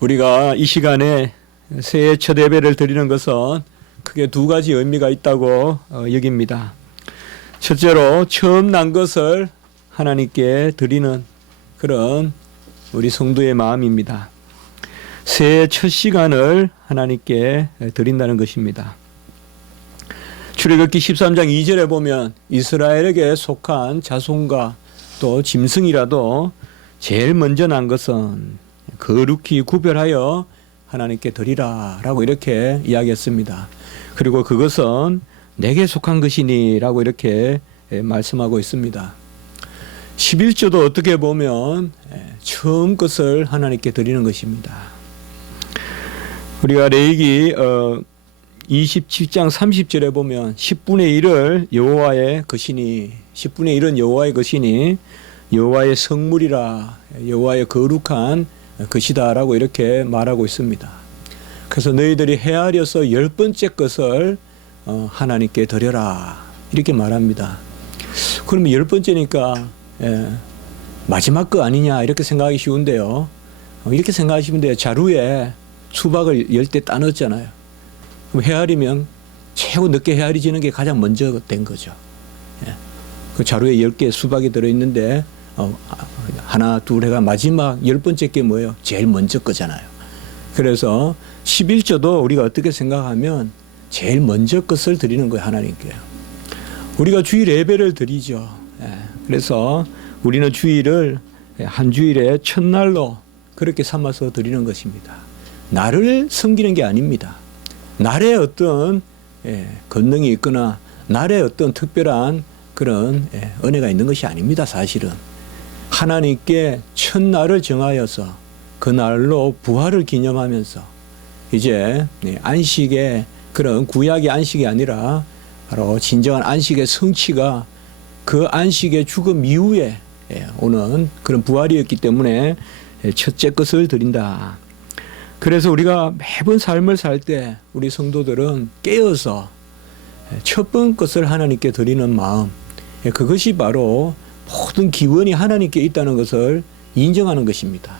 우리가 이 시간에 새해 첫 예배를 드리는 것은 크게 두 가지 의미가 있다고 여깁니다. 첫째로 처음 난 것을 하나님께 드리는 그런 우리 성도의 마음입니다. 새해 첫 시간을 하나님께 드린다는 것입니다. 출애굽기 13장 2절에 보면 이스라엘에게 속한 자손과 또 짐승이라도 제일 먼저 난 것은 거룩히 구별하여 하나님께 드리라 라고 이렇게 이야기했습니다. 그리고 그것은 내게 속한 것이니 라고 이렇게 말씀하고 있습니다. 11조도 어떻게 보면 처음 것을 하나님께 드리는 것입니다. 우리가 레위기 27장 30절에 보면 10분의 1을 여호와의 것이니 10분의 1은 여호와의 것이니 여호와의 성물이라 여호와의 거룩한 것이다 라고 이렇게 말하고 있습니다. 그래서 너희들이 헤아려서 10번째 것을 하나님께 드려라 이렇게 말합니다. 그러면 10번째니까 마지막 거 아니냐 이렇게 생각하기 쉬운데요. 이렇게 생각하시면 돼요. 자루에 수박을 10대 따넣었잖아요. 그럼 헤아리면 최고 늦게 헤아리지는 게 가장 먼저 된 거죠. 그 자루에 10개 수박이 들어있는데 하나 둘 해가 마지막 10번째 게 뭐예요? 제일 먼저 거잖아요. 그래서 11조도 우리가 어떻게 생각하면 제일 먼저 것을 드리는 거예요. 하나님께. 우리가 주일 예배를 드리죠. 그래서 우리는 주일을 한 주일의 첫날로 그렇게 삼아서 드리는 것입니다. 나를 섬기는 게 아닙니다. 날에 어떤 권능이 있거나 날에 어떤 특별한 그런 은혜가 있는 것이 아닙니다. 사실은 하나님께 첫날을 정하여서 그날로 부활을 기념하면서 이제 안식의 그런 구약의 안식이 아니라 바로 진정한 안식의 성취가 그 안식의 죽음 이후에 오는 그런 부활이었기 때문에 첫째 것을 드린다. 그래서 우리가 매번 삶을 살 때 우리 성도들은 깨어서 첫 번 것을 하나님께 드리는 마음, 그것이 바로 모든 기원이 하나님께 있다는 것을 인정하는 것입니다.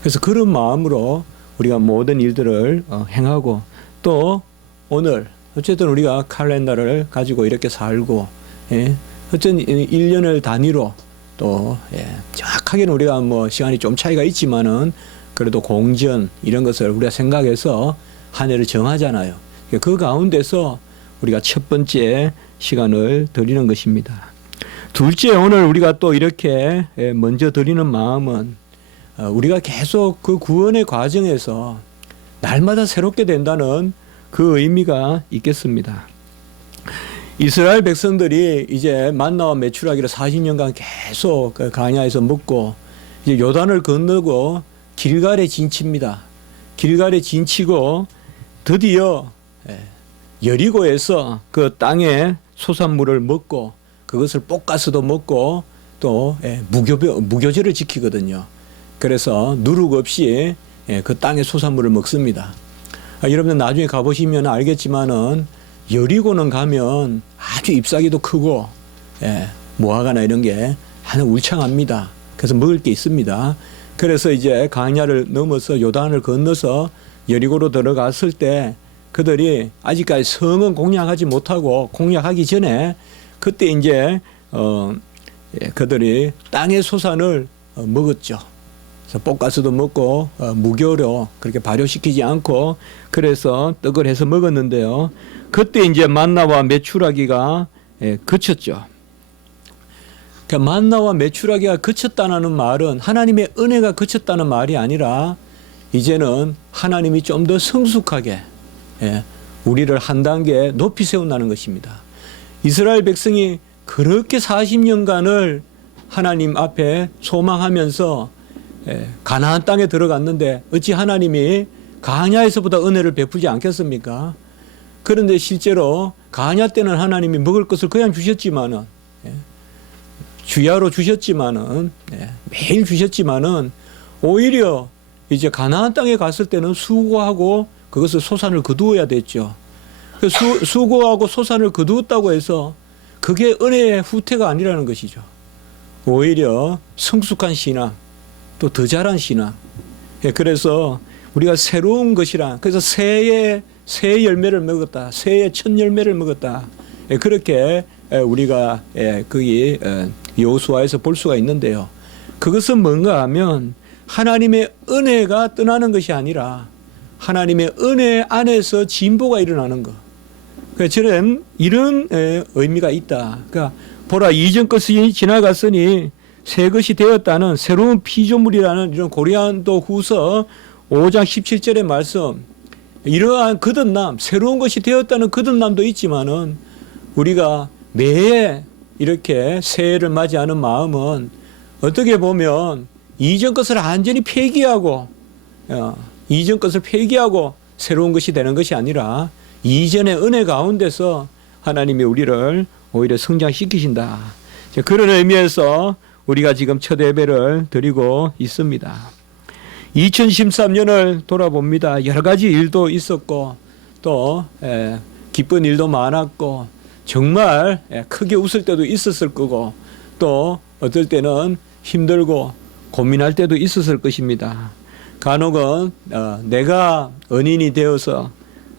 그래서 그런 마음으로 우리가 모든 일들을 행하고 또 오늘 어쨌든 우리가 칼렌더를 가지고 이렇게 살고 어쨌든 1년을 단위로 또 정확하게는 우리가 뭐 시간이 좀 차이가 있지만은 그래도 공전 이런 것을 우리가 생각해서 한 해를 정하잖아요. 그 가운데서 우리가 첫 번째 시간을 드리는 것입니다. 둘째, 오늘 우리가 또 이렇게 먼저 드리는 마음은 우리가 계속 그 구원의 과정에서 날마다 새롭게 된다는 그 의미가 있겠습니다. 이스라엘 백성들이 이제 만나와 메추라기를 40년간 계속 그 광야에서 먹고 이제 요단을 건너고 길갈에 진칩니다. 길갈에 진치고 드디어 여리고에서 그 땅의 소산물을 먹고 그것을 볶아서도 먹고 또 무교절을 지키거든요. 그래서 누룩 없이 그 땅의 소산물을 먹습니다. 여러분들 나중에 가보시면 알겠지만은 여리고는 가면 아주 잎사귀도 크고 무화과나 이런 게 아주 울창합니다. 그래서 먹을 게 있습니다. 그래서 이제 광야를 넘어서 요단을 건너서 여리고로 들어갔을 때 그들이 아직까지 성은 공략하지 못하고 공략하기 전에 그때 이제 그들이 땅의 소산을 먹었죠. 그래서 볶아서도 먹고 무교로 그렇게 발효시키지 않고 그래서 떡을 해서 먹었는데요. 그때 이제 만나와 메추라기가 그쳤죠. 그러니까 만나와 메추라기가 그쳤다는 말은 하나님의 은혜가 그쳤다는 말이 아니라 이제는 하나님이 좀 더 성숙하게 우리를 한 단계 높이 세운다는 것입니다. 이스라엘 백성이 그렇게 40년간을 하나님 앞에 소망하면서 가나안 땅에 들어갔는데 어찌 하나님이 광야에서보다 은혜를 베푸지 않겠습니까? 그런데 실제로 광야 때는 하나님이 먹을 것을 그냥 주셨지만은 주야로 주셨지만은 매일 주셨지만은 오히려 이제 가나안 땅에 갔을 때는 수고하고 그것을 소산을 거두어야 됐죠. 수고하고 소산을 거두었다고 해서 그게 은혜의 후퇴가 아니라는 것이죠. 오히려 성숙한 신앙, 또 더 잘한 신앙. 그래서 우리가 새로운 것이라. 그래서 새의 열매를 먹었다. 새의 첫 열매를 먹었다. 그렇게 우리가 거기 여호수아에서 볼 수가 있는데요. 그것은 뭔가 하면 하나님의 은혜가 떠나는 것이 아니라 하나님의 은혜 안에서 진보가 일어나는 것. 저는 이런 의미가 있다. 그러니까 보라, 이전 것이 지나갔으니 새 것이 되었다는 새로운 피조물이라는 이런 고린도 후서 5장 17절의 말씀. 이러한 거듭남, 새로운 것이 되었다는 거듭남도 있지만은 우리가 매해 이렇게 새해를 맞이하는 마음은 어떻게 보면 이전 것을 완전히 폐기하고 이전 것을 폐기하고 새로운 것이 되는 것이 아니라 이전의 은혜 가운데서 하나님이 우리를 오히려 성장시키신다. 그런 의미에서 우리가 지금 첫 예배를 드리고 있습니다. 2013년을 돌아봅니다. 여러 가지 일도 있었고 또 기쁜 일도 많았고 정말 크게 웃을 때도 있었을 거고 또 어떨 때는 힘들고 고민할 때도 있었을 것입니다. 간혹은 내가 은인이 되어서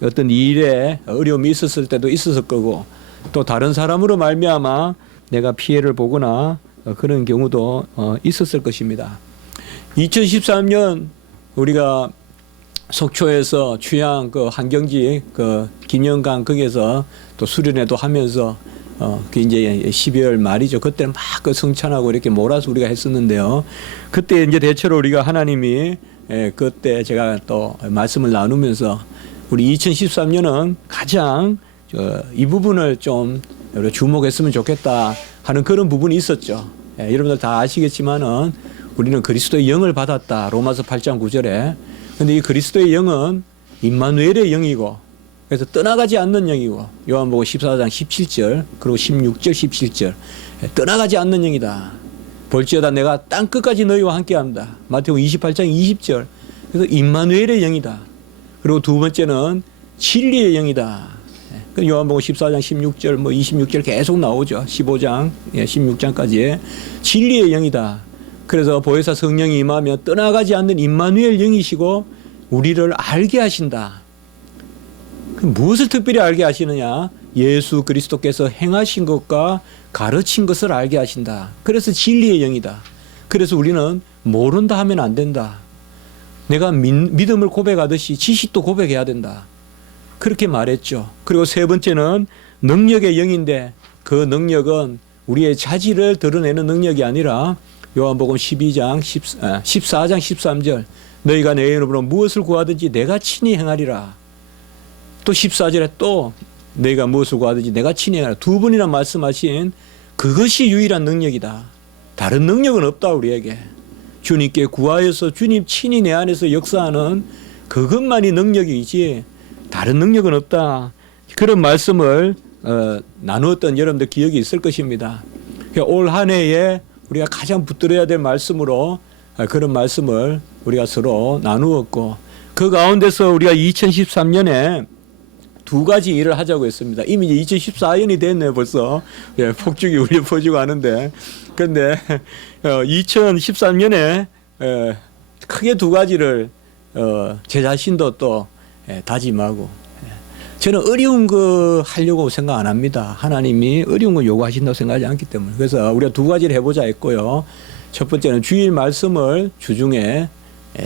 어떤 일에 어려움이 있었을 때도 있었을 거고 또 다른 사람으로 말미암아 내가 피해를 보거나 그런 경우도 있었을 것입니다. 2013년 우리가 속초에서 취양 그 한경지 그 기념관 거기에서 또 수련회도 하면서 그 이제 12월 말이죠. 그때는 막 그 성찬하고 이렇게 몰아서 우리가 했었는데요. 그때 이제 대체로 우리가 하나님이 그때 제가 또 말씀을 나누면서 우리 2013년은 가장 이 부분을 좀 주목했으면 좋겠다 하는 그런 부분이 있었죠. 여러분들 다 아시겠지만은 우리는 그리스도의 영을 받았다. 로마서 8장 9절에. 근데 이 그리스도의 영은 임마누엘의 영이고 그래서 떠나가지 않는 영이고 요한복음 14장 17절 그리고 16절 17절 떠나가지 않는 영이다. 볼지어다 내가 땅 끝까지 너희와 함께합니다. 마태복음 28장 20절 그래서 임마누엘의 영이다. 그리고 두 번째는 진리의 영이다. 요한복음 14장 16절 뭐 26절 계속 나오죠. 15장 16장까지 진리의 영이다. 그래서 보혜사 성령이 임하면 떠나가지 않는 임마누엘 영이시고 우리를 알게 하신다. 무엇을 특별히 알게 하시느냐? 예수 그리스도께서 행하신 것과 가르친 것을 알게 하신다. 그래서 진리의 영이다. 그래서 우리는 모른다 하면 안 된다. 내가 믿음을 고백하듯이 지식도 고백해야 된다. 그렇게 말했죠. 그리고 세 번째는 능력의 영인데 그 능력은 우리의 자질을 드러내는 능력이 아니라 요한복음 14장 13절 너희가 내 이름으로 무엇을 구하든지 내가 친히 행하리라. 또 14절에 또 너희가 무엇을 구하든지 내가 친히 행하리라. 두 번이나 말씀하신 그것이 유일한 능력이다. 다른 능력은 없다 우리에게. 주님께 구하여서 주님 친히 내 안에서 역사하는 그것만이 능력이지 다른 능력은 없다. 그런 말씀을 나누었던 여러분들 기억이 있을 것입니다. 올 한 해에 우리가 가장 붙들어야 될 말씀으로 그런 말씀을 우리가 서로 나누었고 그 가운데서 우리가 2013년에 두 가지 일을 하자고 했습니다. 이미 이제 2014년이 됐네요 벌써. 폭죽이 울려 퍼지고 하는데 그런데 2013년에 크게 두 가지를 제 자신도 또 다짐하고 저는 어려운 거 하려고 생각 안 합니다. 하나님이 어려운 거 요구하신다고 생각하지 않기 때문에. 그래서 우리가 두 가지를 해보자 했고요. 첫 번째는 주일 말씀을 주중에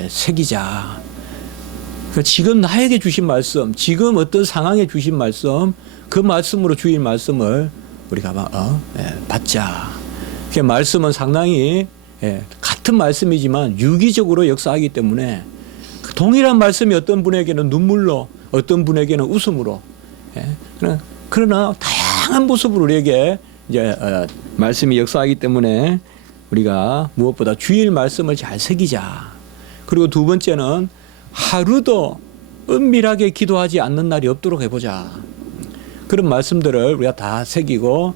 새기자. 지금 나에게 주신 말씀, 지금 어떤 상황에 주신 말씀, 그 말씀으로 주일 말씀을 우리가 받자. 그 말씀은 상당히 같은 말씀이지만 유기적으로 역사하기 때문에 동일한 말씀이 어떤 분에게는 눈물로 어떤 분에게는 웃음으로 그러나 다양한 모습으로 우리에게 이제 말씀이 역사하기 때문에 우리가 무엇보다 주일 말씀을 잘 새기자. 그리고 두 번째는 하루도 은밀하게 기도하지 않는 날이 없도록 해보자. 그런 말씀들을 우리가 다 새기고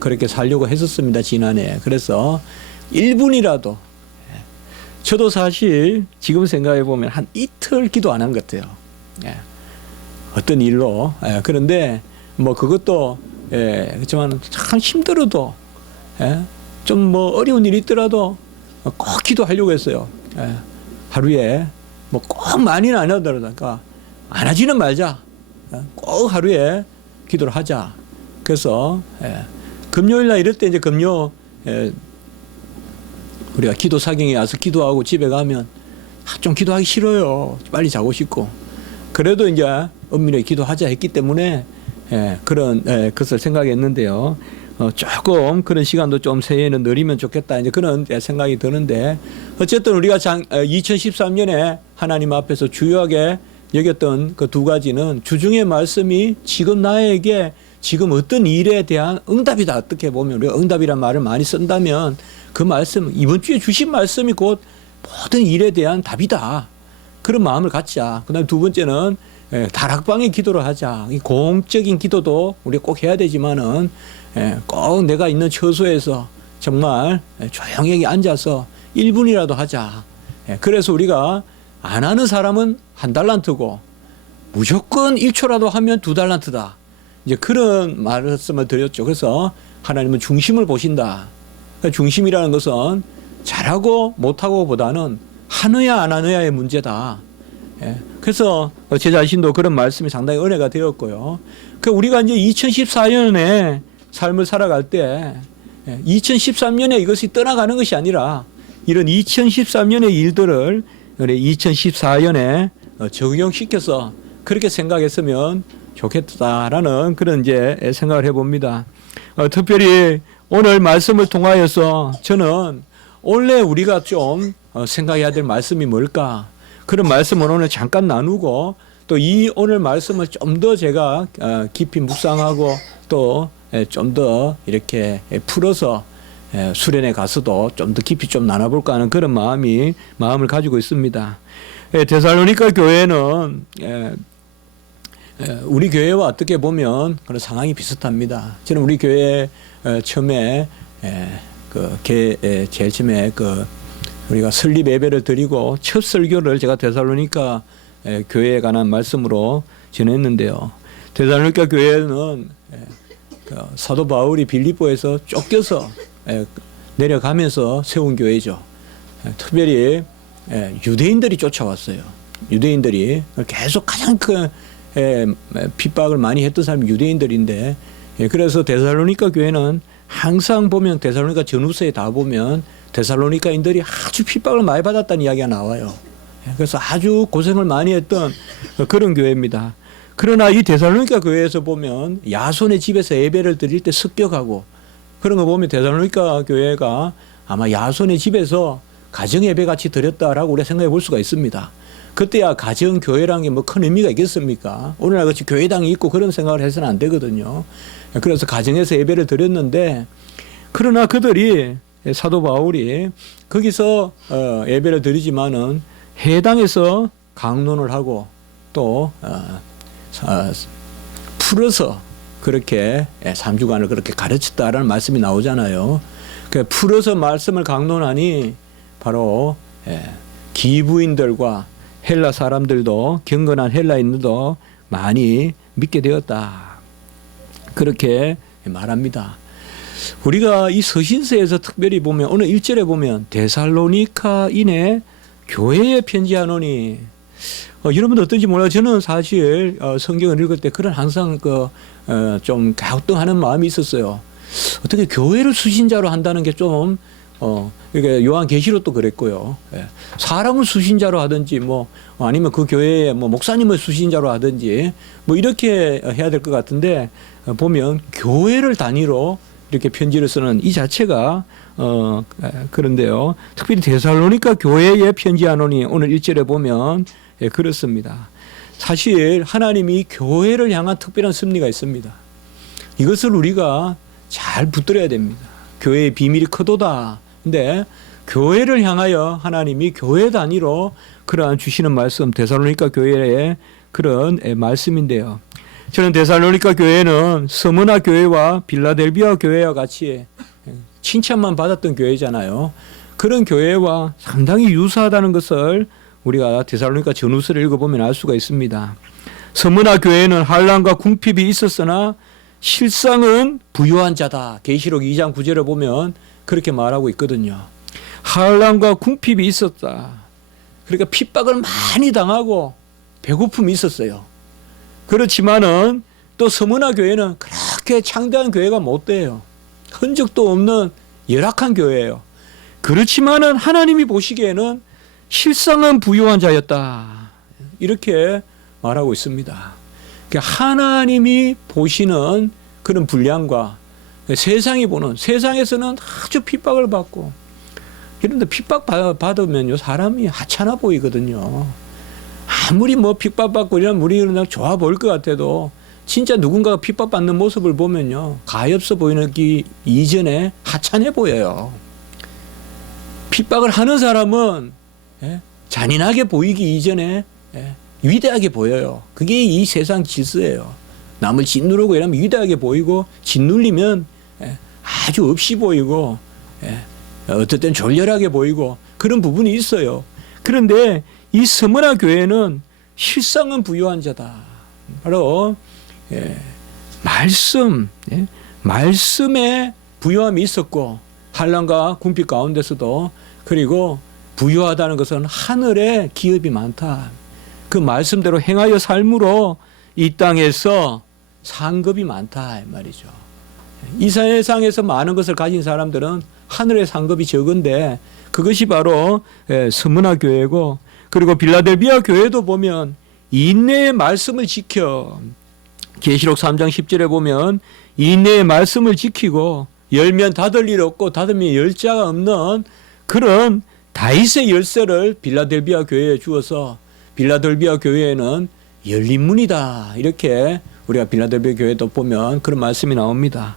그렇게 살려고 했었습니다 지난해. 그래서 1분이라도 저도 사실 지금 생각해 보면 한 이틀 기도 안 한 것 같아요. 어떤 일로. 그런데 뭐 그것도 그렇지만 참 힘들어도 좀 뭐 어려운 일이 있더라도 꼭 기도하려고 했어요. 하루에 뭐 꼭 많이는 안 하더라도 안 하지는 말자. 꼭 하루에 기도를 하자. 그래서 금요일 날 이럴 때 이제 우리가 기도 사경에 와서 기도하고 집에 가면 좀 기도하기 싫어요. 빨리 자고 싶고. 그래도 이제 은밀하게 기도하자 했기 때문에 그런 것을 생각했는데요. 조금 그런 시간도 좀 새해에는 늘리면 좋겠다. 이제 그런 생각이 드는데 어쨌든 우리가 2013년에 하나님 앞에서 주요하게 여겼던 그 두 가지는 주중의 말씀이 지금 나에게 지금 어떤 일에 대한 응답이다. 어떻게 보면 우리가 응답이란 말을 많이 쓴다면 그 말씀, 이번 주에 주신 말씀이 곧 모든 일에 대한 답이다. 그런 마음을 갖자. 그 다음에 두 번째는 다락방의 기도를 하자. 이 공적인 기도도 우리가 꼭 해야 되지만은 꼭 내가 있는 처소에서 정말 조용히 앉아서 1분이라도 하자. 그래서 우리가 안 하는 사람은 1달란트고 무조건 1초라도 하면 2달란트다. 이제 그런 말씀을 드렸죠. 그래서 하나님은 중심을 보신다. 그러니까 중심이라는 것은 잘하고 못하고 보다는 하느냐 안 하느냐의 문제다. 그래서 제 자신도 그런 말씀이 상당히 은혜가 되었고요. 그 우리가 이제 2014년에 삶을 살아갈 때 2013년에 이것이 떠나가는 것이 아니라 이런 2013년의 일들을 2014년에 적용시켜서 그렇게 생각했으면 좋겠다라는 그런 이제 생각을 해봅니다. 특별히 오늘 말씀을 통하여서 저는 원래 우리가 좀 생각해야 될 말씀이 뭘까? 그런 말씀을 오늘 잠깐 나누고 또 이 오늘 말씀을 좀 더 제가 깊이 묵상하고 또 좀 더 이렇게 풀어서 수련회 가서도 좀 더 깊이 좀 나눠볼까 하는 그런 마음을 가지고 있습니다. 데살로니가 교회는 우리 교회와 어떻게 보면 그런 상황이 비슷합니다. 저는 우리 교회 처음에 제일 처음에 우리가 설립 예배를 드리고 첫 설교를 제가 데살로니가 교회에 관한 말씀으로 전했는데요. 데살로니가 교회는 사도 바울이 빌립보에서 쫓겨서 내려가면서 세운 교회죠. 특별히 유대인들이 쫓아왔어요. 유대인들이 계속 가장 큰 핍박을 많이 했던 사람이 유대인들인데 그래서 데살로니가 교회는 항상 보면 데살로니가 전후서에 다 보면 데살로니가인들이 아주 핍박을 많이 받았다는 이야기가 나와요. 그래서 아주 고생을 많이 했던 그런 교회입니다. 그러나 이 데살로니가 교회에서 보면 야손의 집에서 예배를 드릴 때 습격하고 그런 거 보면 데살로니가 교회가 아마 야손의 집에서 가정 예배 같이 드렸다라고 우리가 생각해 볼 수가 있습니다. 그때야 가정 교회라는 게 뭐 큰 의미가 있겠습니까? 오늘날 같이 교회당이 있고 그런 생각을 해서는 안 되거든요. 그래서 가정에서 예배를 드렸는데 그러나 그들이 사도 바울이 거기서 예배를 드리지만은 해당에서 강론을 하고 또 풀어서 그렇게 3주간을 그렇게 가르쳤다라는 말씀이 나오잖아요. 그 풀어서 말씀을 강론하니 바로 기부인들과 헬라 사람들도 경건한 헬라인들도 많이 믿게 되었다. 그렇게 말합니다. 우리가 이 서신서에서 특별히 보면 오늘 1절에 보면 데살로니가인의 교회에 편지하노니 여러분도 어떤지 몰라요. 저는 사실 성경을 읽을 때 그런 항상 좀 갸우뚱하는 마음이 있었어요. 어떻게 교회를 수신자로 한다는 게 좀 이게 요한계시록도 그랬고요. 사람을 수신자로 하든지 아니면 그 교회에 목사님을 수신자로 하든지 이렇게 해야 될 것 같은데 보면 교회를 단위로 이렇게 편지를 쓰는 이 자체가 그런데요. 특별히 데살로니가 교회에 편지하노니 오늘 1절에 보면 그렇습니다. 사실 하나님이 교회를 향한 특별한 섭리가 있습니다. 이것을 우리가 잘 붙들어야 됩니다. 교회의 비밀이 크도다. 근데 교회를 향하여 하나님이 교회 단위로 그러한 주시는 말씀 데살로니가 교회의 그런 말씀인데요. 저는 데살로니가 교회는 스무나 교회와 빌라델비아 교회와 같이 칭찬만 받았던 교회잖아요. 그런 교회와 상당히 유사하다는 것을 우리가 데살로니가 전후서를 읽어보면 알 수가 있습니다. 스무나 교회는 환난과 궁핍이 있었으나 실상은 부유한 자다. 계시록 2장 9절을 보면 그렇게 말하고 있거든요. 환난과 궁핍이 있었다. 그러니까 핍박을 많이 당하고 배고픔이 있었어요. 그렇지만은 또 서문화 교회는 그렇게 창대한 교회가 못 돼요. 흔적도 없는 열악한 교회예요. 그렇지만은 하나님이 보시기에는 실상은 부유한 자였다. 이렇게 말하고 있습니다. 그러니까 하나님이 보시는 그런 분량과 세상이 보는, 세상에서는 아주 핍박을 받고, 그런데 핍박 받으면요 사람이 하찮아 보이거든요. 아무리 뭐 핍박받고 이러면 우리는 그냥 좋아 보일 것 같아도 진짜 누군가가 핍박받는 모습을 보면요 가엾어 보이는 기 이전에 하찮아 보여요. 핍박을 하는 사람은 잔인하게 보이기 이전에 위대하게 보여요. 그게 이 세상 질서예요. 남을 짓누르고 이러면 위대하게 보이고, 짓눌리면 아주 없이 보이고, 어떨 땐 졸렬하게 보이고 그런 부분이 있어요. 그런데 이 서문화 교회는 실상은 부유한 자다. 바로 말씀에 부유함이 있었고, 환난과 궁핍 가운데서도, 그리고 부유하다는 것은 하늘에 기업이 많다. 그 말씀대로 행하여 삶으로 이 땅에서 상급이 많다 이 말이죠. 이 세상에서 많은 것을 가진 사람들은 하늘의 상급이 적은데 그것이 바로 서문화 교회고, 그리고 빌라델비아 교회도 보면 인내의 말씀을 지켜, 계시록 3장 10절에 보면 인내의 말씀을 지키고 열면 닫을 일 없고 닫으면 열 자가 없는 그런 다윗의 열쇠를 빌라델비아 교회에 주어서 빌라델비아 교회에는 열린 문이다. 이렇게 우리가 빌라델비아 교회도 보면 그런 말씀이 나옵니다.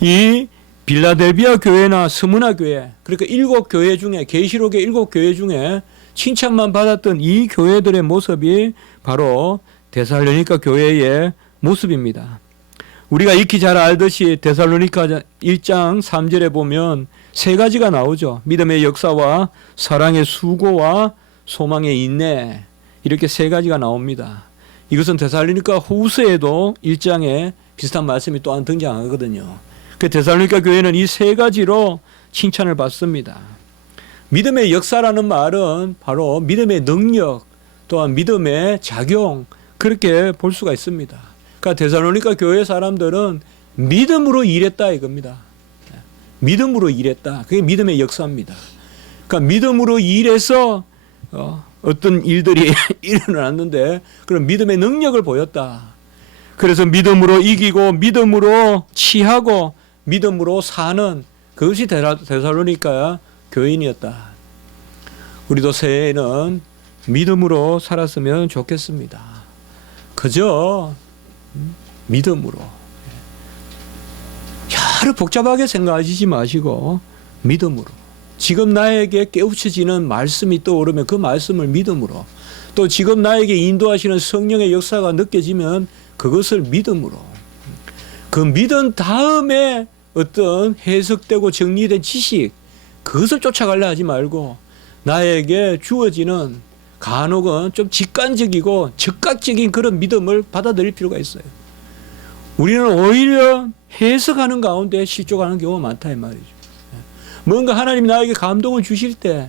이 빌라델비아 교회나 서문화 교회, 그러니까 7교회 중에, 계시록의 7교회 중에 칭찬만 받았던 이 교회들의 모습이 바로 데살로니가 교회의 모습입니다. 우리가 익히 잘 알듯이 데살로니가 1장 3절에 보면 세 가지가 나오죠. 믿음의 역사와 사랑의 수고와 소망의 인내, 이렇게 세 가지가 나옵니다. 이것은 데살로니가 후서에도 1장에 비슷한 말씀이 또한 등장하거든요. 그 데살로니가 교회는 이 세 가지로 칭찬을 받습니다. 믿음의 역사라는 말은 바로 믿음의 능력, 또한 믿음의 작용, 그렇게 볼 수가 있습니다. 그러니까 데살로니가 교회 사람들은 믿음으로 일했다 이겁니다. 믿음으로 일했다. 그게 믿음의 역사입니다. 그러니까 믿음으로 일해서 어떤 일들이 일어났는데 그런 믿음의 능력을 보였다. 그래서 믿음으로 이기고 믿음으로 취하고 믿음으로 사는 그것이 데살로니가 교인이었다. 우리도 새해에는 믿음으로 살았으면 좋겠습니다. 그저 믿음으로. 여러 복잡하게 생각하시지 마시고 믿음으로. 지금 나에게 깨우쳐지는 말씀이 떠오르면 그 말씀을 믿음으로, 또 지금 나에게 인도하시는 성령의 역사가 느껴지면 그것을 믿음으로, 그 믿은 다음에 어떤 해석되고 정리된 지식, 그것을 쫓아가려 하지 말고 나에게 주어지는 간혹은 좀 직관적이고 즉각적인 그런 믿음을 받아들일 필요가 있어요. 우리는 오히려 해석하는 가운데 실족하는 경우가 많다 이 말이죠. 뭔가 하나님이 나에게 감동을 주실 때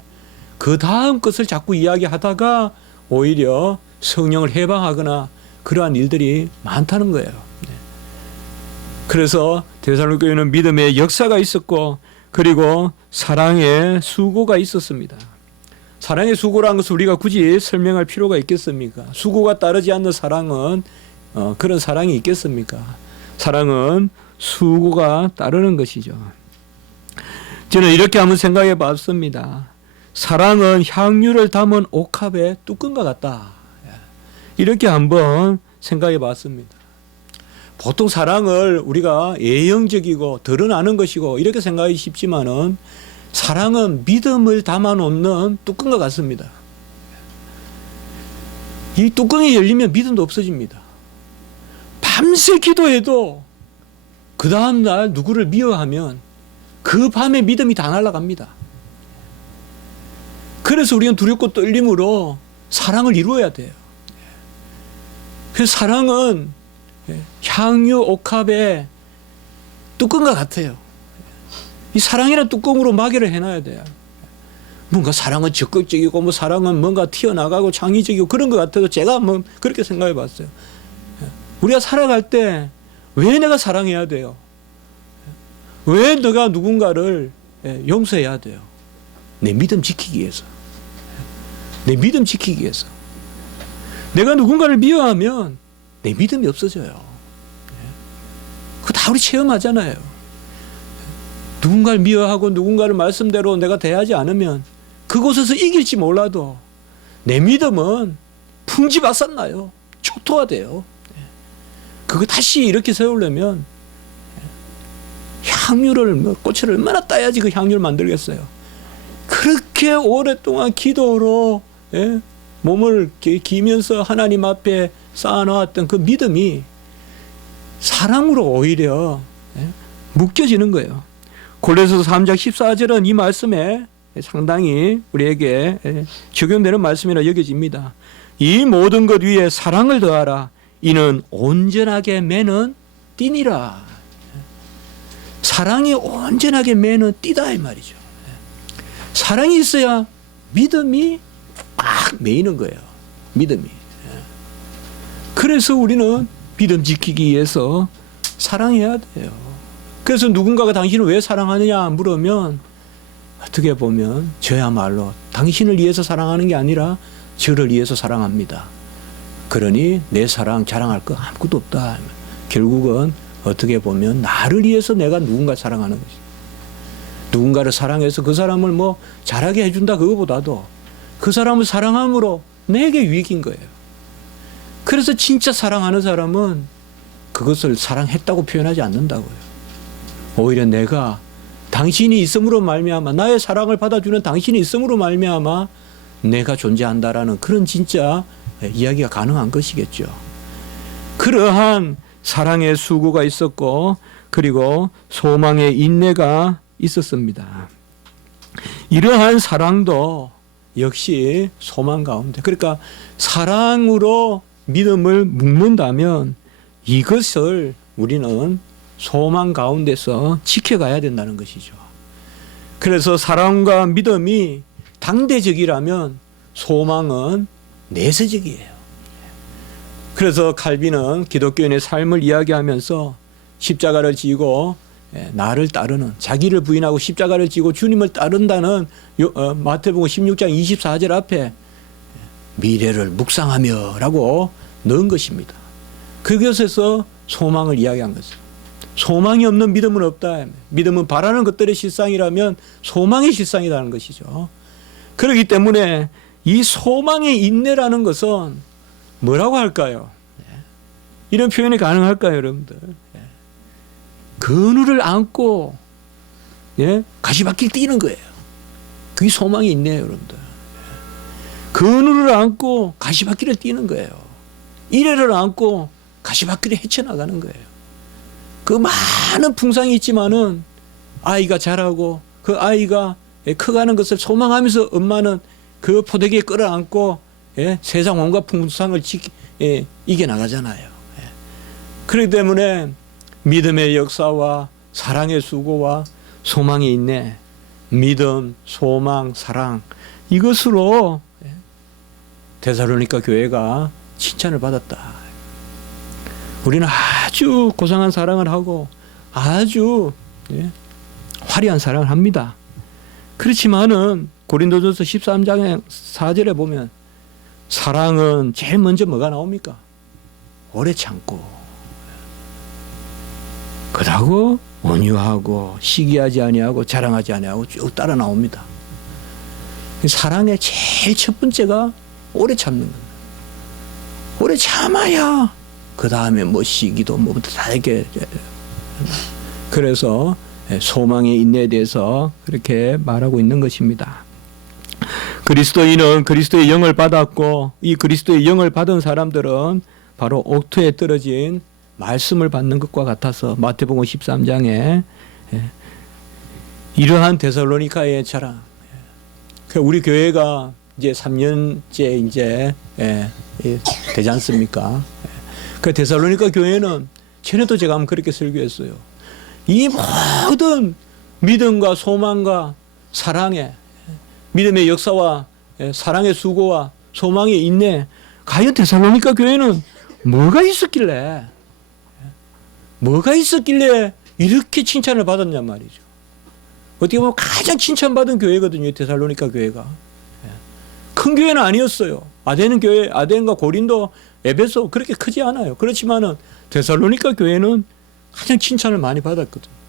그 다음 것을 자꾸 이야기하다가 오히려 성령을 해방하거나 그러한 일들이 많다는 거예요. 그래서 데살로니가 교회는 믿음의 역사가 있었고, 그리고 사랑의 수고가 있었습니다. 사랑의 수고라는 것을 우리가 굳이 설명할 필요가 있겠습니까? 수고가 따르지 않는 사랑은 그런 사랑이 있겠습니까? 사랑은 수고가 따르는 것이죠. 저는 이렇게 한번 생각해 봤습니다. 사랑은 향유를 담은 옥합의 뚜껑과 같다. 이렇게 한번 생각해 봤습니다. 보통 사랑을 우리가 예형적이고 드러나는 것이고 이렇게 생각하기 쉽지만은 사랑은 믿음을 담아놓는 뚜껑과 같습니다. 이 뚜껑이 열리면 믿음도 없어집니다. 밤새 기도해도 그 다음날 누구를 미워하면 그 밤에 믿음이 다 날아갑니다. 그래서 우리는 두렵고 떨림으로 사랑을 이루어야 돼요. 그래서 사랑은 향유 옥합의 뚜껑과 같아요. 이 사랑이라는 뚜껑으로 마개를 해놔야 돼요. 뭔가 사랑은 적극적이고 뭐 사랑은 뭔가 튀어나가고 창의적이고 그런 것 같아도 제가 뭐 그렇게 생각해 봤어요. 우리가 살아갈 때 왜 내가 사랑해야 돼요? 왜 내가 누군가를 용서해야 돼요? 내 믿음 지키기 위해서. 내 믿음 지키기 위해서. 내가 누군가를 미워하면 내 믿음이 없어져요. 그거 다 우리 체험하잖아요. 누군가를 미워하고 누군가를 말씀대로 내가 대하지 않으면 그곳에서 이길지 몰라도 내 믿음은 풍지박산나요. 초토화돼요. 그거 다시 이렇게 세우려면 향유를 꽃을 얼마나 따야지 그 향유를 만들겠어요. 그렇게 오랫동안 기도로 몸을 기면서 하나님 앞에 쌓아놓았던 그 믿음이 사랑으로 오히려 묶여지는 거예요. 고린도서 3장 14절은 이 말씀에 상당히 우리에게 적용되는 말씀이라 여겨집니다. 이 모든 것 위에 사랑을 더하라. 이는 온전하게 매는 띠니라. 사랑이 온전하게 매는 띠다 이 말이죠. 사랑이 있어야 믿음이 막 매이는 거예요. 믿음이. 그래서 우리는 믿음 지키기 위해서 사랑해야 돼요. 그래서 누군가가 당신을 왜 사랑하느냐 물으면 어떻게 보면 저야말로 당신을 위해서 사랑하는 게 아니라 저를 위해서 사랑합니다. 그러니 내 사랑 자랑할 거 아무것도 없다. 결국은 어떻게 보면 나를 위해서 내가 누군가 사랑하는 것이. 누군가를 사랑해서 그 사람을 뭐 잘하게 해준다 그거보다도 그 사람을 사랑함으로 내게 유익인 거예요. 그래서 진짜 사랑하는 사람은 그것을 사랑했다고 표현하지 않는다고요. 오히려 내가 당신이 있음으로 말미암아 나의 사랑을 받아주는 당신이 있음으로 말미암아 내가 존재한다라는 그런 진짜 이야기가 가능한 것이겠죠. 그러한 사랑의 수고가 있었고 그리고 소망의 인내가 있었습니다. 이러한 사랑도 역시 소망 가운데, 그러니까 사랑으로 믿음을 묶는다면 이것을 우리는 소망 가운데서 지켜가야 된다는 것이죠. 그래서 사랑과 믿음이 당대적이라면 소망은 내세적이에요. 그래서 칼빈은 기독교인의 삶을 이야기하면서 십자가를 지고 나를 따르는, 자기를 부인하고 십자가를 지고 주님을 따른다는 마태복음 16장 24절 앞에 미래를 묵상하며 라고 넣은 것입니다. 그것에서 소망을 이야기한 것이죠. 소망이 없는 믿음은 없다. 믿음은 바라는 것들의 실상이라면 소망의 실상이라는 것이죠. 그렇기 때문에 이 소망의 인내라는 것은 뭐라고 할까요? 이런 표현이 가능할까요, 여러분들? 그늘을 안고 가시밭길 뛰는 거예요. 그게 소망이 있네요, 여러분들. 그늘을 안고 가시밭길을 뛰는 거예요. 이래를 안고 가시밭길에 헤쳐나가는 거예요. 그 많은 풍상이 있지만은 아이가 자라고 그 아이가 커가는 것을 소망하면서 엄마는 그 포대기에 끌어안고 세상 온갖 풍상을 이겨나가잖아요. 그렇기 때문에 믿음의 역사와 사랑의 수고와 소망이 있네. 믿음, 소망, 사랑 이것으로 데살로니가 교회가 칭찬을 받았다. 우리는 아주 고상한 사랑을 하고 아주 화려한 사랑을 합니다. 그렇지만은 고린도전서 13장 4절에 보면 사랑은 제일 먼저 뭐가 나옵니까? 오래 참고 그러고 온유하고 시기하지 아니하고 자랑하지 아니하고 쭉 따라 나옵니다. 사랑의 제일 첫 번째가 오래 참는 겁니다. 오래 참아야 그 다음에 뭐 시기도 뭐 다 이렇게. 그래서 소망의 인내에 대해서 그렇게 말하고 있는 것입니다. 그리스도인은 그리스도의 영을 받았고 이 그리스도의 영을 받은 사람들은 바로 옥토에 떨어진 말씀을 받는 것과 같아서 마태복음 13장에 이러한 데살로니가의 자랑. 우리 교회가 이제 3년째 이제 되지 않습니까? 그 데살로니가 교회는 전에도 제가 한번 그렇게 설교했어요. 이 모든 믿음과 소망과 사랑에 믿음의 역사와 사랑의 수고와 소망의 인내. 과연 데살로니가 교회는 뭐가 있었길래 이렇게 칭찬을 받았냔 말이죠. 어떻게 보면 가장 칭찬받은 교회거든요, 데살로니가 교회가. 큰 교회는 아니었어요. 아덴과 고린도, 에베소 그렇게 크지 않아요. 그렇지만은 데살로니가 교회는 가장 칭찬을 많이 받았거든요.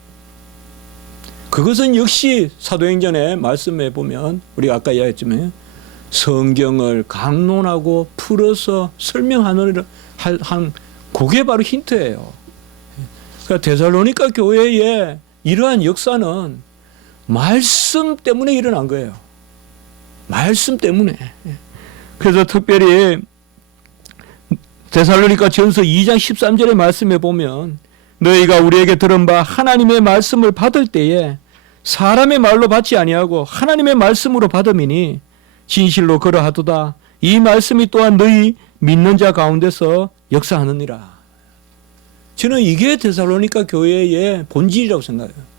그것은 역시 사도행전의 말씀에 보면 우리가 아까 이야기했지만 성경을 강론하고 풀어서 설명하는 한 그게 바로 힌트예요. 그러니까 데살로니가 교회의 이러한 역사는 말씀 때문에 일어난 거예요. 말씀 때문에. 그래서 특별히 데살로니가 전서 2장 13절의 말씀에 보면 너희가 우리에게 들은 바 하나님의 말씀을 받을 때에 사람의 말로 받지 아니하고 하나님의 말씀으로 받음이니 진실로 그러하도다. 이 말씀이 또한 너희 믿는 자 가운데서 역사하느니라. 저는 이게 데살로니가 교회의 본질이라고 생각해요.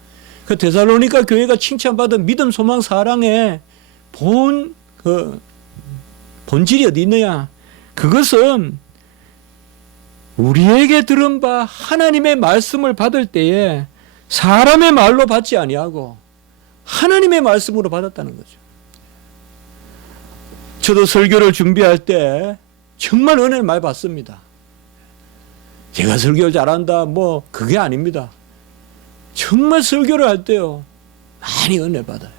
그 데살로니가 교회가 칭찬받은 믿음, 소망, 사랑의 본질이 어디 있느냐? 그것은 우리에게 들은 바 하나님의 말씀을 받을 때에 사람의 말로 받지 아니하고 하나님의 말씀으로 받았다는 거죠. 저도 설교를 준비할 때 정말 은혜를 많이 받습니다. 제가 설교를 잘한다 뭐 그게 아닙니다. 정말 설교를 할 때요 많이 은혜 받아요.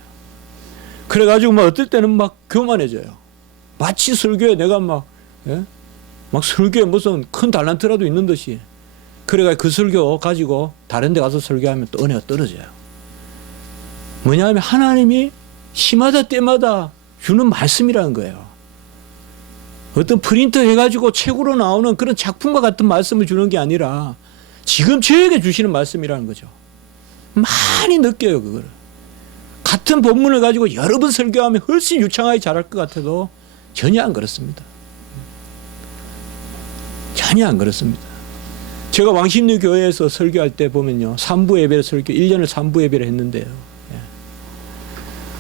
그래가지고 막 어떨 때는 막 교만해져요. 마치 설교에 내가 막 설교에 무슨 큰 달란트라도 있는 듯이. 그래가 그 설교 가지고 다른 데 가서 설교하면 또 은혜가 떨어져요. 뭐냐면 하나님이 시마다 때마다 주는 말씀이라는 거예요. 어떤 프린터 해가지고 책으로 나오는 그런 작품과 같은 말씀을 주는 게 아니라 지금 저에게 주시는 말씀이라는 거죠. 많이 느껴요, 그거를. 같은 본문을 가지고 여러 번 설교하면 훨씬 유창하게 잘할 것 같아도 전혀 안 그렇습니다. 전혀 안 그렇습니다. 제가 왕십리 교회에서 설교할 때 보면요. 3부 예배를 1년을 3부 예배를 했는데요.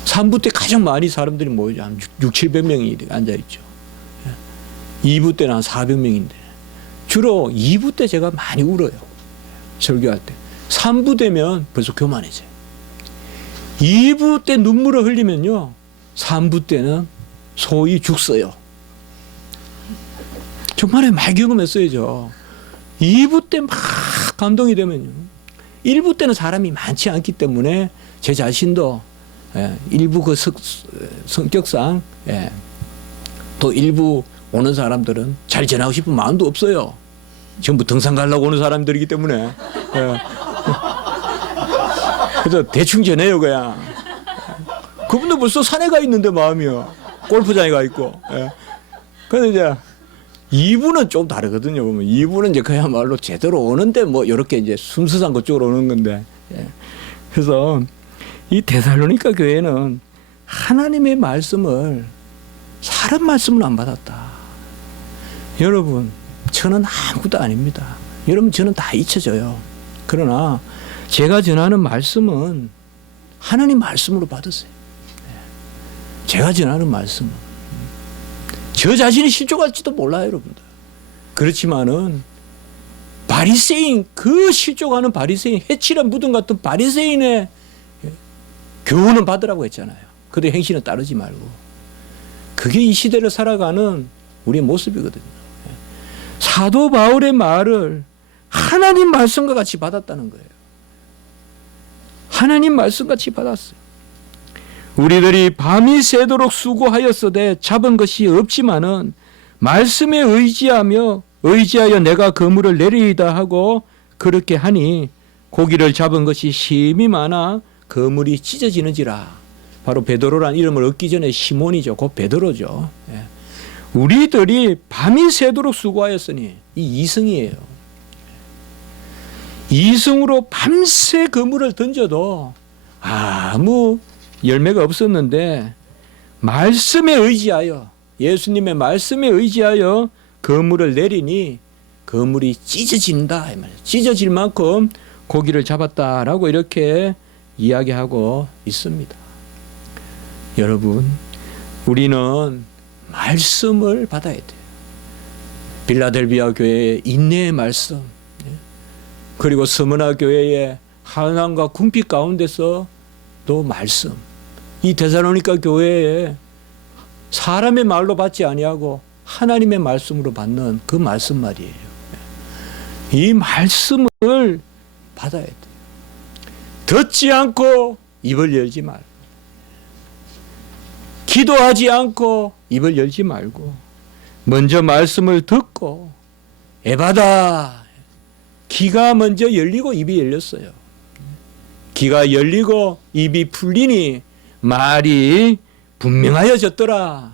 3부 때 가장 많이 사람들이 모이죠. 한 600-700명이 앉아있죠. 2부 때는 한 400명인데 주로 2부 때 제가 많이 울어요. 설교할 때. 3부 되면 벌써 교만해져요. 2부 때 눈물을 흘리면요. 3부 때는 소위 죽어요. 정말 말 경험했어야죠. 2부 때 막 감동이 되면요. 1부 때는 사람이 많지 않기 때문에 제 자신도 일부 그 성격상 또 일부 오는 사람들은 잘 전하고 싶은 마음도 없어요. 전부 등산 가려고 오는 사람들이기 때문에. 그래서 대충 전해요, 그냥. 그분도 벌써 산에 가 있는데 마음이요. 골프장에 가 있고. 그런데 이제 2부는 좀 다르거든요. 보면 2부는 이제 그야말로 제대로 오는데 뭐 이렇게 이제 순수한 그쪽으로 오는 건데. 그래서 이 데살로니가 교회는 하나님의 말씀을 사람 말씀을 안 받았다. 여러분, 저는 아무것도 아닙니다. 여러분, 저는 다 잊혀져요. 그러나 제가 전하는 말씀은 하나님 말씀으로 받으세요. 제가 전하는 말씀은 저 자신이 실족할지도 몰라요, 여러분들. 그렇지만은 바리새인, 그 실족하는 바리새인, 해칠한 무덤 같은 바리새인의 교훈은 받으라고 했잖아요. 그들의 행실은 따르지 말고. 그게 이 시대를 살아가는 우리의 모습이거든요. 사도 바울의 말을 하나님 말씀과 같이 받았다는 거예요. 하나님 말씀같이 받았어요. 우리들이 밤이 새도록 수고하였으되 잡은 것이 없지만은 말씀에 의지하여 내가 그물을 내리이다 하고 그렇게 하니 고기를 잡은 것이 심히 많아 그물이 찢어지는지라. 바로 베드로란 이름을 얻기 전에 시몬이죠. 곧 베드로죠. 우리들이 밤이 새도록 수고하였으니 이 이승이에요. 이승으로 밤새 그물을 던져도 아무 열매가 없었는데 말씀에 의지하여, 예수님의 말씀에 의지하여 그물을 내리니 그물이 찢어진다. 찢어질 만큼 고기를 잡았다라고 이렇게 이야기하고 있습니다. 여러분, 우리는 말씀을 받아야 돼요. 빌라델비아 교회의 인내의 말씀, 그리고 스무나 교회의 한양과 궁핍 가운데서 또 말씀, 이 데살로니가 교회에 사람의 말로 받지 아니하고 하나님의 말씀으로 받는 그 말씀 말이에요. 이 말씀을 받아야 돼요. 듣지 않고 입을 열지 말고, 기도하지 않고 입을 열지 말고, 먼저 말씀을 듣고, 에바다, 귀가 먼저 열리고 입이 열렸어요. 귀가 열리고 입이 풀리니 말이 분명하여졌더라.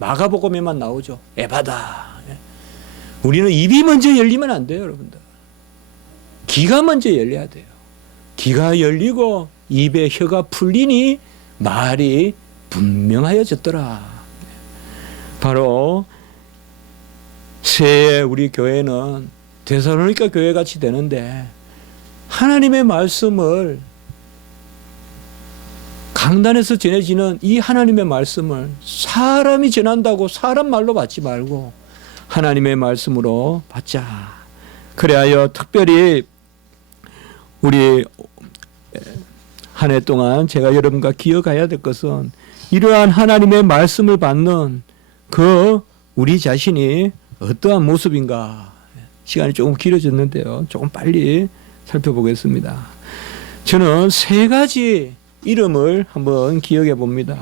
마가복음에만 나오죠. 에바다. 우리는 입이 먼저 열리면 안 돼요, 여러분들. 귀가 먼저 열려야 돼요. 귀가 열리고 입에 혀가 풀리니 말이 분명하여졌더라. 바로 새해 우리 교회는 데살로니가 교회 같이 되는데, 하나님의 말씀을, 강단에서 전해지는 이 하나님의 말씀을 사람이 전한다고 사람 말로 받지 말고 하나님의 말씀으로 받자. 그래야 특별히 우리 한 해 동안 제가 여러분과 기억해야 될 것은, 이러한 하나님의 말씀을 받는 그 우리 자신이 어떠한 모습인가. 시간이 조금 길어졌는데요, 조금 빨리 살펴보겠습니다. 저는 세 가지 이름을 한번 기억해 봅니다.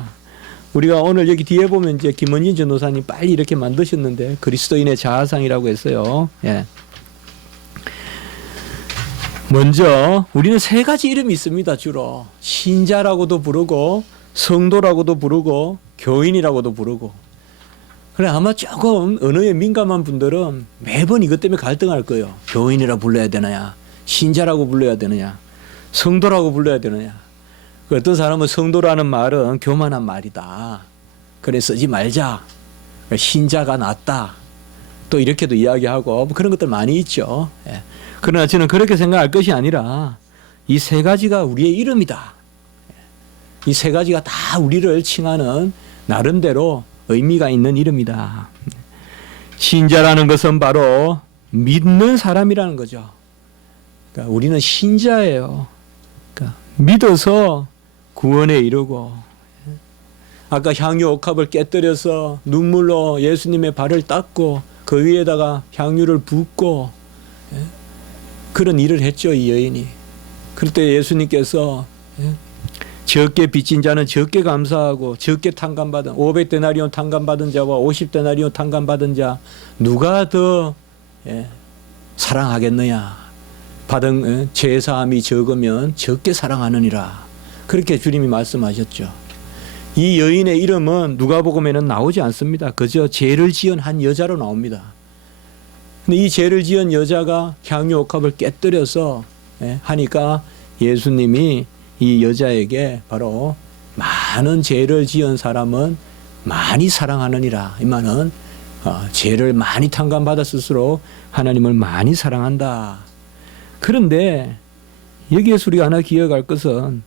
우리가 오늘 여기 뒤에 보면 이제 김원진 전도사님 빨리 이렇게 만드셨는데, 그리스도인의 자아상이라고 했어요. 예. 먼저 우리는 세 가지 이름이 있습니다. 주로 신자라고도 부르고, 성도라고도 부르고, 교인이라고도 부르고. 그래, 아마 조금 언어에 민감한 분들은 매번 이것 때문에 갈등할 거예요. 교인이라 불러야 되느냐, 신자라고 불러야 되느냐, 성도라고 불러야 되느냐. 어떤 사람은 성도라는 말은 교만한 말이다, 그래 쓰지 말자, 신자가 낫다, 또 이렇게도 이야기하고, 그런 것들 많이 있죠. 예. 그러나 저는 그렇게 생각할 것이 아니라 이 세 가지가 우리의 이름이다. 이 세 가지가 다 우리를 칭하는 나름대로 의미가 있는 이름이다. 신자라는 것은 바로 믿는 사람이라는 거죠. 그러니까 우리는 신자예요. 그러니까 믿어서 구원에 이르고, 아까 향유 옥합을 깨뜨려서 눈물로 예수님의 발을 닦고 그 위에다가 향유를 붓고 그런 일을 했죠, 이 여인이. 그때 예수님께서 적게 빚진 자는 적게 감사하고, 적게 탕감받은 500데나리온 탕감받은 자와 50데나리온 탕감받은 자 누가 더 사랑하겠느냐. 받은 제사함이 적으면 적게 사랑하느니라. 그렇게 주님이 말씀하셨죠. 이 여인의 이름은 누가복음에는 나오지 않습니다. 그저 죄를 지은 한 여자로 나옵니다. 근데 이 죄를 지은 여자가 향유 옥합을 깨뜨려서 하니까 예수님이 이 여자에게 바로 많은 죄를 지은 사람은 많이 사랑하느니라. 이 말은 죄를 많이 탕감받았을수록 하나님을 많이 사랑한다. 그런데 여기에서 우리가 하나 기억할 것은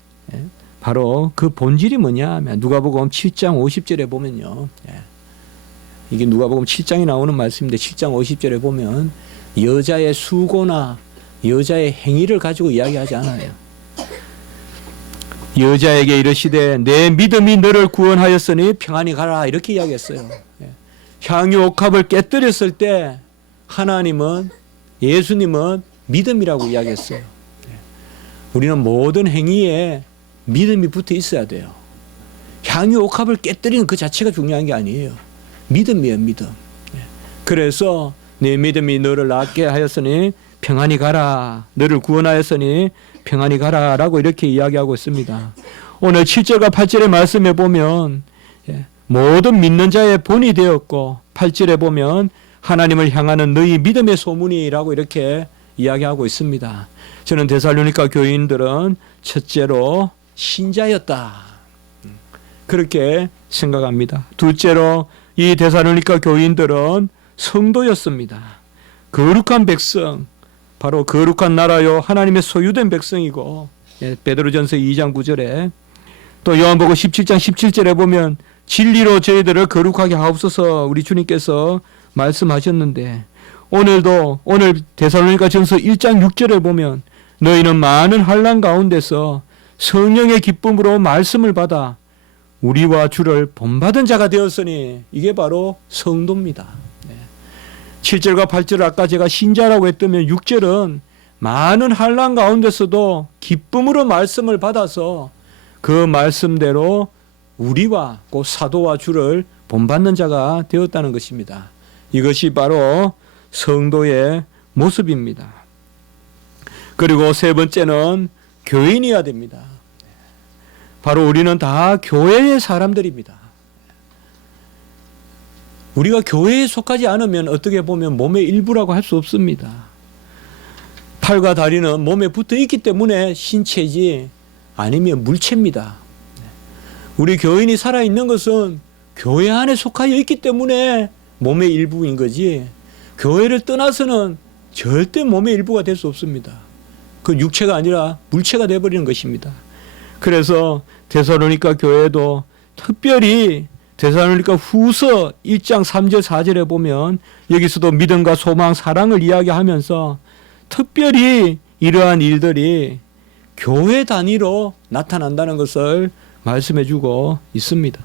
바로 그 본질이 뭐냐 하면, 누가복음 7장 50절에 보면요. 이게 누가복음 7장에 나오는 말씀인데 7장 50절에 보면 여자의 수고나 여자의 행위를 가지고 이야기하지 않아요. 여자에게 이르시되 내 믿음이 너를 구원하였으니 평안히 가라, 이렇게 이야기했어요. 향유 옥합을 깨뜨렸을 때 하나님은, 예수님은 믿음이라고 이야기했어요. 우리는 모든 행위에 믿음이 붙어 있어야 돼요. 향유 옥합을 깨뜨리는 그 자체가 중요한 게 아니에요. 믿음이에요, 믿음. 그래서 내 믿음이 너를 낫게 하였으니 평안히 가라, 너를 구원하였으니 평안히 가라 라고 이렇게 이야기하고 있습니다. 오늘 7절과 8절의 말씀에 보면 모든 믿는 자의 본이 되었고, 8절에 보면 하나님을 향하는 너희 믿음의 소문이라고 이렇게 이야기하고 있습니다. 저는 데살로니가 교인들은 첫째로 신자였다, 그렇게 생각합니다. 둘째로 이 데살로니가 교인들은 성도였습니다. 거룩한 백성, 바로 거룩한 나라요 하나님의 소유된 백성이고, 베드로전서 2장 9절에 또 요한복음 17장 17절에 보면 진리로 저희들을 거룩하게 하옵소서 우리 주님께서 말씀하셨는데, 오늘 데살로니가전서 1장 6절에 보면 너희는 많은 환난 가운데서 성령의 기쁨으로 말씀을 받아 우리와 주를 본받은 자가 되었으니, 이게 바로 성도입니다. 7절과 8절 아까 제가 신자라고 했다면 6절은 많은 환난 가운데서도 기쁨으로 말씀을 받아서 그 말씀대로 우리와 그 사도와 주를 본받는 자가 되었다는 것입니다. 이것이 바로 성도의 모습입니다. 그리고 세 번째는 교인이어야 됩니다. 바로 우리는 다 교회의 사람들입니다. 우리가 교회에 속하지 않으면 어떻게 보면 몸의 일부라고 할 수 없습니다. 팔과 다리는 몸에 붙어 있기 때문에 신체지 아니면 물체입니다. 우리 교인이 살아있는 것은 교회 안에 속하여 있기 때문에 몸의 일부인 거지, 교회를 떠나서는 절대 몸의 일부가 될 수 없습니다. 그 육체가 아니라 물체가 되어버리는 것입니다. 그래서 데살로니가 교회도 특별히 데살로니가 후서 1장 3절 4절에 보면 여기서도 믿음과 소망, 사랑을 이야기하면서 특별히 이러한 일들이 교회 단위로 나타난다는 것을 말씀해 주고 있습니다.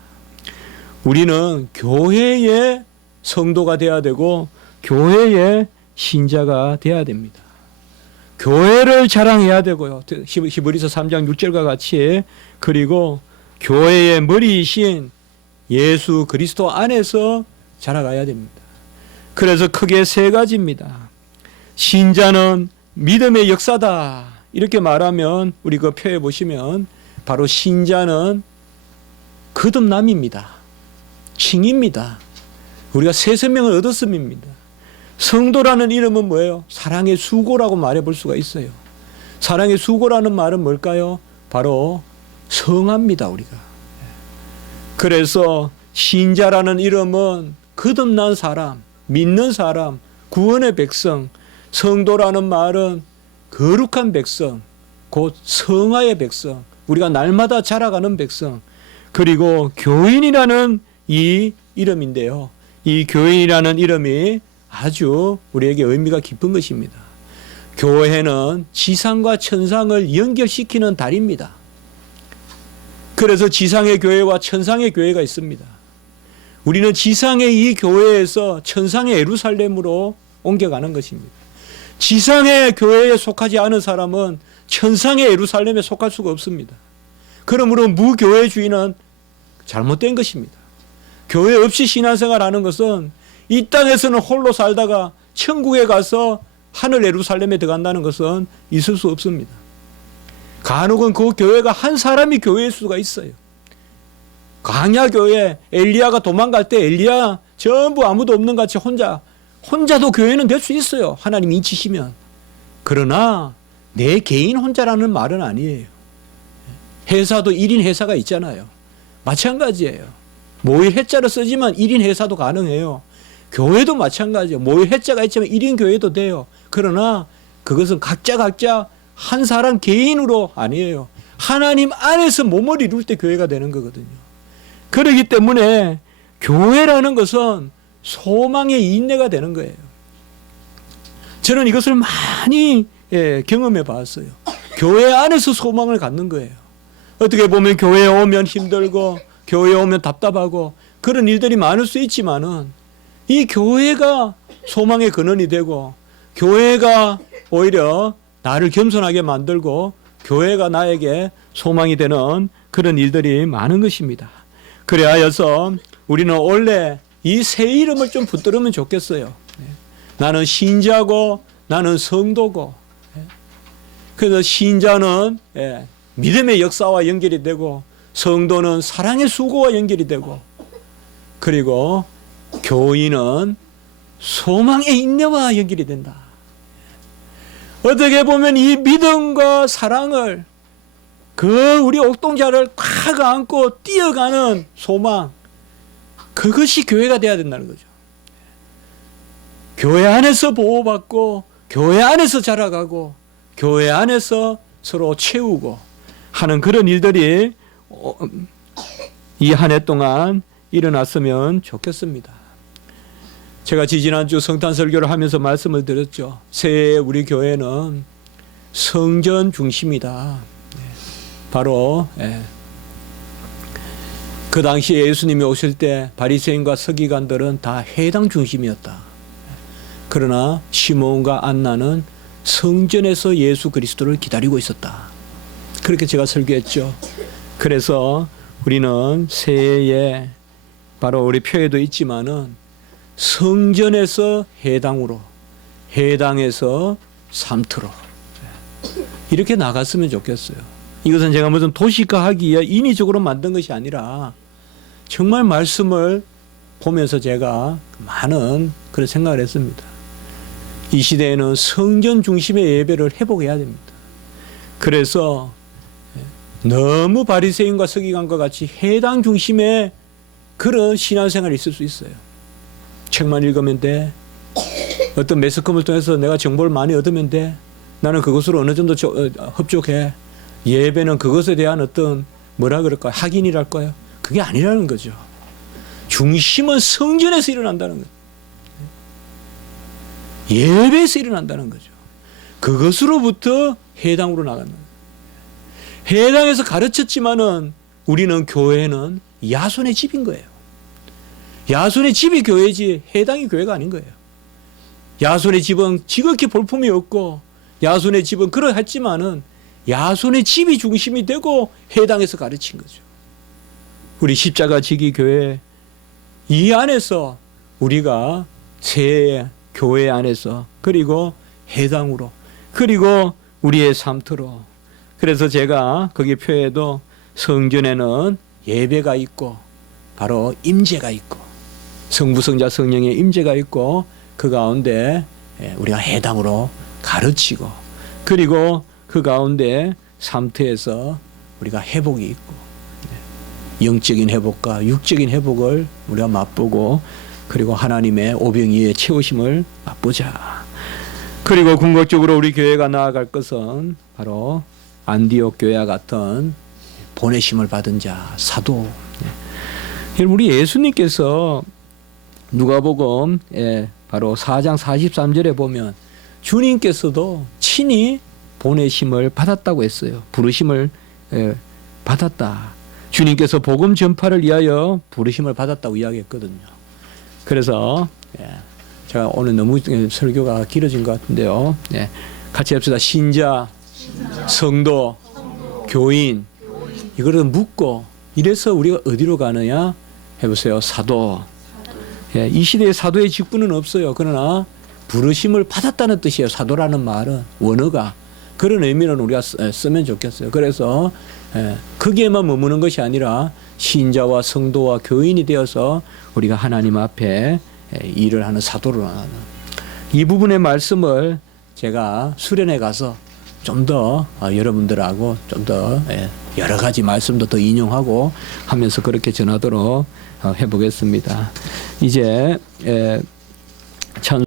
우리는 교회의 성도가 되어야 되고 교회의 신자가 되어야 됩니다. 교회를 자랑해야 되고요. 히브리서 3장 6절과 같이, 그리고 교회의 머리이신 예수 그리스도 안에서 자라가야 됩니다. 그래서 크게 세 가지입니다. 신자는 믿음의 역사다, 이렇게 말하면 우리 그 표에 보시면 바로 신자는 거듭남입니다. 칭입니다. 우리가 새 생명을 얻었음입니다. 성도라는 이름은 뭐예요? 사랑의 수고라고 말해볼 수가 있어요. 사랑의 수고라는 말은 뭘까요? 바로 성화입니다. 우리가. 그래서 신자라는 이름은 거듭난 사람, 믿는 사람, 구원의 백성. 성도라는 말은 거룩한 백성, 곧 성화의 백성, 우리가 날마다 자라가는 백성. 그리고 교인이라는 이 이름인데요, 이 교인이라는 이름이 아주 우리에게 의미가 깊은 것입니다. 교회는 지상과 천상을 연결시키는 다리입니다. 그래서 지상의 교회와 천상의 교회가 있습니다. 우리는 지상의 이 교회에서 천상의 예루살렘으로 옮겨가는 것입니다. 지상의 교회에 속하지 않은 사람은 천상의 예루살렘에 속할 수가 없습니다. 그러므로 무교회주의는 잘못된 것입니다. 교회 없이 신앙생활하는 것은 이 땅에서는 홀로 살다가 천국에 가서 하늘 예루살렘에 들어간다는 것은 있을 수 없습니다. 간혹은 그 교회가 한 사람이 교회일 수가 있어요. 광야교회 엘리야가 도망갈 때 엘리야 전부 아무도 없는 같이 혼자도 교회는 될 수 있어요. 하나님 인치시면. 그러나 내 개인 혼자라는 말은 아니에요. 회사도 1인 회사가 있잖아요. 마찬가지예요. 모일 회자를 쓰지만 1인 회사도 가능해요. 교회도 마찬가지예요. 모일 회자가 있지만 1인 교회도 돼요. 그러나 그것은 각자 한 사람 개인으로 아니에요. 하나님 안에서 몸을 이룰 때 교회가 되는 거거든요. 그렇기 때문에 교회라는 것은 소망의 인내가 되는 거예요. 저는 이것을 많이 경험해 봤어요. 교회 안에서 소망을 갖는 거예요. 어떻게 보면 교회에 오면 힘들고 교회에 오면 답답하고 그런 일들이 많을 수 있지만은 이 교회가 소망의 근원이 되고 교회가 오히려 나를 겸손하게 만들고 교회가 나에게 소망이 되는 그런 일들이 많은 것입니다. 그래하여서 우리는 원래 이 새 이름을 좀 붙들으면 좋겠어요. 나는 신자고 나는 성도고. 그래서 신자는 믿음의 역사와 연결이 되고 성도는 사랑의 수고와 연결이 되고 그리고 교인은 소망의 인내와 연결이 된다. 어떻게 보면 이 믿음과 사랑을 우리 옥동자를 꽉 안고 뛰어가는 소망, 그것이 교회가 돼야 된다는 거죠. 교회 안에서 보호받고 교회 안에서 자라가고 교회 안에서 서로 채우고 하는 그런 일들이 이 한 해 동안 일어났으면 좋겠습니다. 제가 지지난주 성탄 설교를 하면서 말씀을 드렸죠. 새해 우리 교회는 성전 중심이다. 바로 그 당시에 예수님이 오실 때 바리새인과 서기관들은 다 회당 중심이었다. 그러나 시몬과 안나는 성전에서 예수 그리스도를 기다리고 있었다. 그렇게 제가 설교했죠. 그래서 우리는 새해에 바로 우리 표에도 있지만은 성전에서 회당으로, 회당에서 삼트로 이렇게 나갔으면 좋겠어요. 이것은 제가 무슨 도시화하기 위해 인위적으로 만든 것이 아니라 정말 말씀을 보면서 제가 많은 그런 생각을 했습니다. 이 시대에는 성전 중심의 예배를 회복해야 됩니다. 그래서 너무 바리새인과 서기관과 같이 회당 중심의 그런 신앙생활이 있을 수 있어요. 책만 읽으면 돼. 어떤 매스컴을 통해서 내가 정보를 많이 얻으면 돼. 나는 그것으로 어느 정도 흡족해. 예배는 그것에 대한 어떤 뭐라 그럴까요? 확인이랄까요? 그게 아니라는 거죠. 중심은 성전에서 일어난다는 거죠. 예배에서 일어난다는 거죠. 그것으로부터 회당으로 나가는 거예요. 회당에서 가르쳤지만은 우리는 교회는 야손의 집인 거예요. 야손의 집이 교회지 회당이 교회가 아닌 거예요. 야손의 집은 지극히 볼품이 없고 야손의 집은 그러했지만은 야손의 집이 중심이 되고 회당에서 가르친 거죠. 우리 십자가 지기 교회 이 안에서 우리가 새 교회 안에서 그리고 회당으로 그리고 우리의 삶터로 그래서 제가 거기 표에도 성전에는 예배가 있고 바로 임재가 있고 성부 성자 성령의 임재가 있고 그 가운데 우리가 회당으로 가르치고 그리고 그 가운데 삶터에서 우리가 회복이 있고 영적인 회복과 육적인 회복을 우리가 맛보고 그리고 하나님의 오병이의 채우심을 맛보자. 그리고 궁극적으로 우리 교회가 나아갈 것은 바로 안디옥 교회와 같은 보내심을 받은 자, 사도. 우리 예수님께서 누가복음 바로 4장 43절에 보면 주님께서도 친히 보내심을 받았다고 했어요. 부르심을 받았다. 주님께서 복음 전파를 위하여 부르심을 받았다고 이야기했거든요. 그래서 제가 오늘 너무 설교가 길어진 것 같은데요. 같이 합시다. 신자, 성도, 교인 이거를 묻고 이래서 우리가 어디로 가느냐 해보세요. 사도. 이 시대에 사도의 직분은 없어요. 그러나 부르심을 받았다는 뜻이에요. 사도라는 말은 원어가 그런 의미는 우리가 쓰면 좋겠어요. 그래서 거기에만 머무는 것이 아니라 신자와 성도와 교인이 되어서 우리가 하나님 앞에 일을 하는 사도로 나가는 이 부분의 말씀을 제가 수련회 가서 좀 더 여러분들하고 좀 더 여러 가지 말씀도 더 인용하고 하면서 그렇게 전하도록 해보겠습니다. 이제